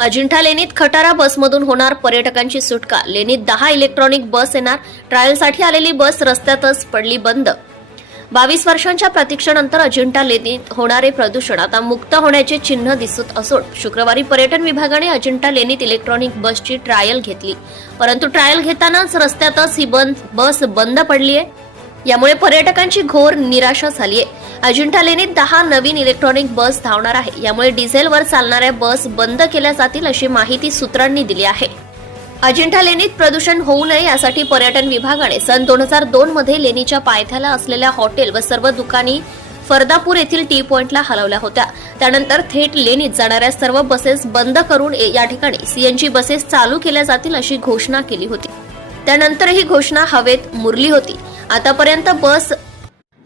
अजिंठा लेणीत खटारा बसमधून होणार पर्यटकांची सुटका. लेणीत दहा इलेक्ट्रॉनिक बस येणार. ट्रायलसाठी आलेली बस रस्त्यातच पडली बंद. बावीस वर्षांच्या प्रतीक्षेनंतर अजिंठा लेणीत होणारे प्रदूषण आता मुक्त होण्याचे चिन्ह दिसत असून शुक्रवारी पर्यटन विभागाने अजिंठा लेणीत इलेक्ट्रॉनिक बसची ट्रायल घेतली. परंतु ट्रायल घेतानाच रस्त्यातच ही बंद बस बंद पडली आहे यामुळे पर्यटकांची घोर निराशा झाली आहे अजिंठा लेणीत दहा नवीन इलेक्ट्रॉनिक बस धावणार आहे. यामुळे डिझेलवर चालणाऱ्या बस बंद केल्या जातील अशी माहिती सूत्रांनी दिली आहे. अजिंठा लेणीत प्रदूषण होऊ नये यासाठी पर्यटन विभागाने सन दोन हजार दोन मध्ये लेणीच्या पायथ्याला असलेल्या हॉटेल व सर्व दुकानी फरदापूर येथील टी पॉइंटला हलवल्या होत्या. त्यानंतर थेट लेणीत जाणाऱ्या सर्व बसेस बंद करून ए- या ठिकाणी सीएनजी बसेस चालू केल्या जातील अशी घोषणा केली होती. त्यानंतर ही घोषणा हवेत मुरली होती. आतापर्यंत बस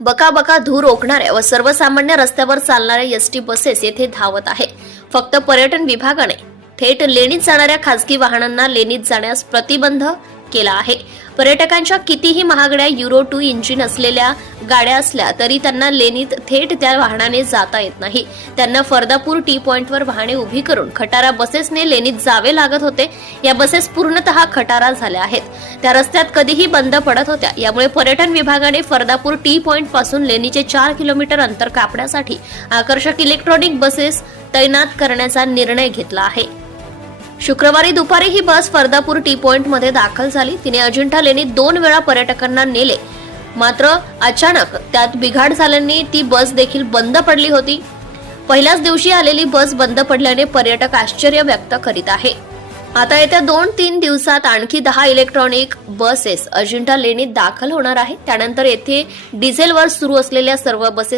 बकाबका धूर ओकणाऱ्या व सर्वसामान्य रस्त्यावर चालणाऱ्या एस टी बसेस येथे धावत आहे फक्त पर्यटन विभागाने थेट लेणीत जाणाऱ्या खासगी वाहनांना लेणीत जाण्यास प्रतिबंध केला आहे. पर्यटकांच्या कितीही महागड्या युरो टू इंजिन असलेल्या गाड्या असल्या तरी त्यांना लेणीत थेट त्या वाहनाने जाता येत नाही. त्यांना फरदापूर टी पॉइंटवर वाहने उभी करून खटारा बसेसने लेणीत जावे लागत होते. या बसेस पूर्णतः खटारा झाल्या आहेत. त्या रस्त्यात कधीही बंद पडत होत्या. यामुळे पर्यटन विभागाने फरदापूर टी पॉइंटपासून लेणीचे चार किलोमीटर अंतर कापण्यासाठी आकर्षक इलेक्ट्रॉनिक बसेस तैनात करण्याचा निर्णय घेतला आहे. शुक्रवारी दुपारी ही बस फरदापूर टी पॉइंटमध्ये दाखल झाली. तिने अजिंठा लेणीत दोन वेळा पर्यटकांना नेले. मात्र अचानक त्यात बिघाड झाल्याने ती बस देखील बंद पडली होती. पहिल्याच दिवशी आलेली बस बंद पडल्याने पर्यटक आश्चर्य व्यक्त करीत आहे. आता येत्या दोन तीन दिवसात आणखी दहा इलेक्ट्रॉनिक बसेस अजिंठा लेणीत दाखल होणार आहे त्यानंतर येथे डिझेलवर सुरू असलेल्या सर्व बसेस